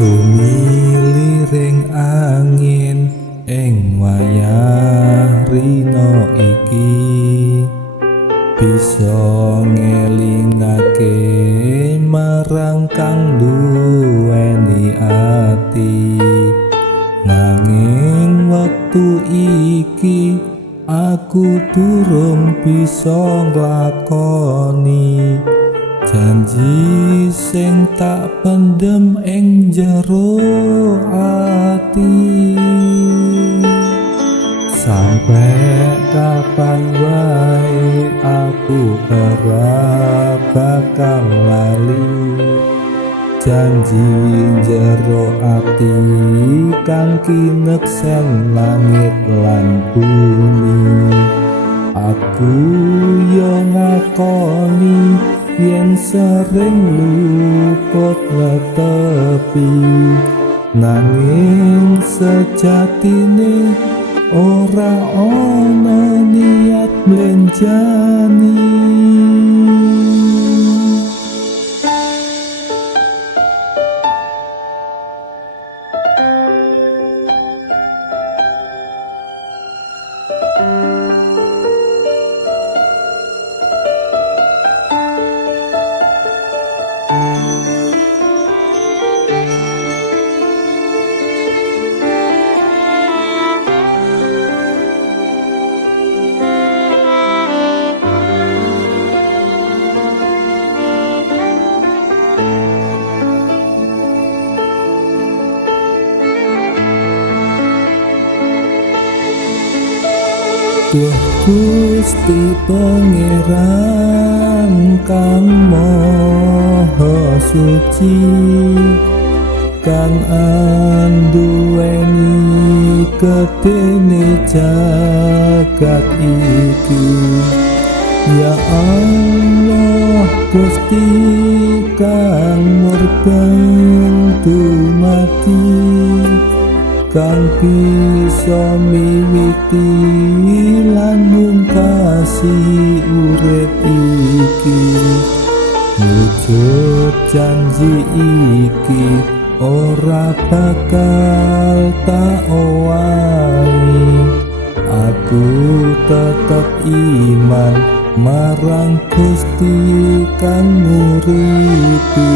Sumiling angin ing wayah rina iki bisa ngelingake marang kang duweni ati. Nanging wektu iki aku durung bisa nglakoni janji sing tak pendem ing jero ati. Sampai kapan wae aku ora bakal lali janji jero ati kang kineksen langit lan bumi. Aku yo ngakoni yen sering luput netepi, nanging sejatine ora ana niat mlenjani. Duh Gusti Pangeran kang Maha Suci, kang anduweni gedene jagat iki. Ya Allah Gusti kang murbeng dumati, kang bisa miwiti lan mungkasi urip iki. Wujud janji iki ora bakal tak owahi. Aku tetep iman marang Gusti kang nguripi,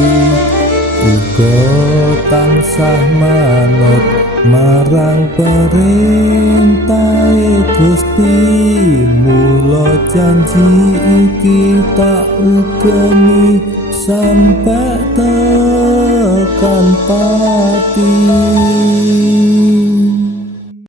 uga tansah manut marang perintahe Gusti. Mula janji iki tak ugemi sampai tekan pati.